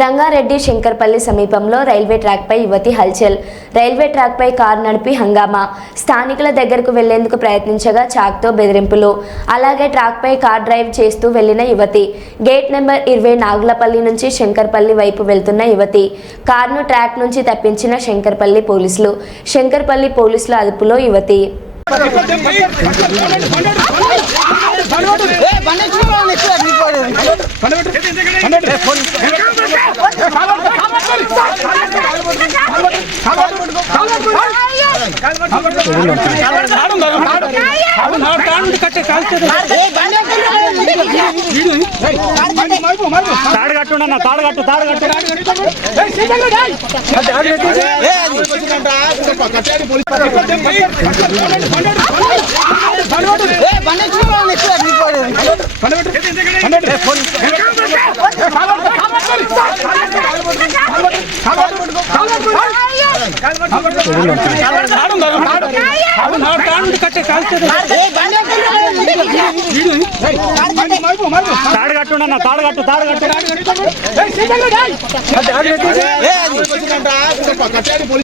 రంగారెడ్డి శంకర్పల్లి సమీపంలో రైల్వే ట్రాక్పై యువతి హల్చల్. రైల్వే ట్రాక్పై కారు నడిపి హంగామా. స్థానికుల దగ్గరకు వెళ్ళేందుకు ప్రయత్నించగా చాక్తో బెదిరింపులు. అలాగే ట్రాక్పై కార్ డ్రైవ్ చేస్తూ వెళ్ళిన యువతి. గేట్ నెంబర్ ఇరవై నాగులపల్లి నుంచి శంకర్పల్లి వైపు వెళ్తున్న యువతి. కారును ట్రాక్ నుంచి తప్పించిన శంకర్పల్లి పోలీసులు. శంకర్పల్లి పోలీసుల అదుపులో యువతి. తాడు కట్టుండన్న తాడు కట్టు తాడు కట్టు తాడు కట్టుండన్న తాడు కట్టు తాడు కట్టు